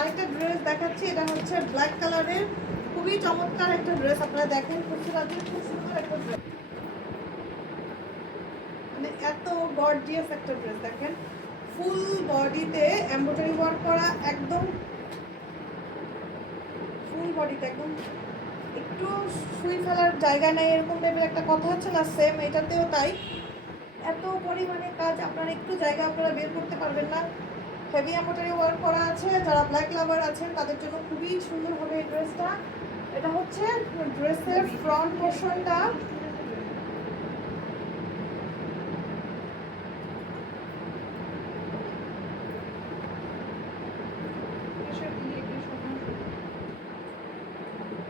আরেকটা ড্রেস দেখাচ্ছি, এটা হচ্ছে ব্ল্যাক কালারের, খুবই চমৎকার একটা ড্রেস। আপনারা দেখেন খুব সুন্দর একটা ড্রেস, মানে এত গর্জিয়াস একটা ড্রেস। দেখেন ফুল বডিতে এমব্রয়ডারি ওয়ার্ক করা, একদম ফুল বডিতে একদম একটু শুই ফেলার জায়গা নেই এরকম টাইপের একটা কথা আছে না, সেম এটাতেও তাই। এত পরিমাণে কাজ, আপনারা একটু জায়গা আপনারা বের করতে পারবেন না। হেভি এমব্রয়ডারি ওয়ার্ক করা আছে, যারা ব্ল্যাক লাভার আছেন তাদের জন্য খুবই সুন্দর হবে এই ড্রেসটা। এটা হচ্ছে ড্রেসের ফ্রন্ট পোর্শনটা।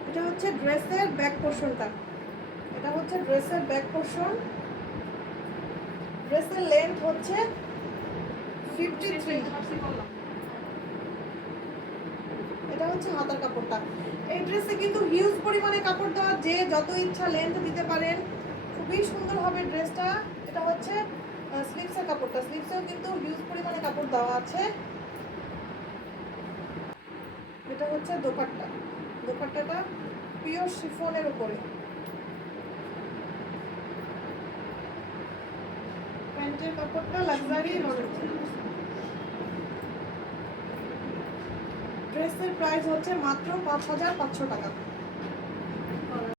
এটা হচ্ছে ড্রেসের ব্যাক পোর্শনটা, এটা হচ্ছে ড্রেসের ব্যাক পোর্শন। ড্রেসের লেন্থ হচ্ছে 53। এটা হচ্ছে হাতার কাপড়টা। এই ড্রেসে কিন্তু হিউজ পরিমাণে কাপড় দেওয়া, যে যত ইচ্ছা লেন্থ দিতে পারেন, খুবই সুন্দর হবে ড্রেসটা। এটা হচ্ছে স্লিভসের কাপড়টা, স্লিভসেও কিন্তু হিউজ পরিমাণে কাপড় দেওয়া আছে। এটা হচ্ছে দোপাট্টা, দোপাট্টাটা পিওর শিফনের উপরে। প্যান্টের কাপড়টা লাক্সারি রয়েছে। ড্রেসের প্রাইস হচ্ছে মাত্র 5,500 টাকা।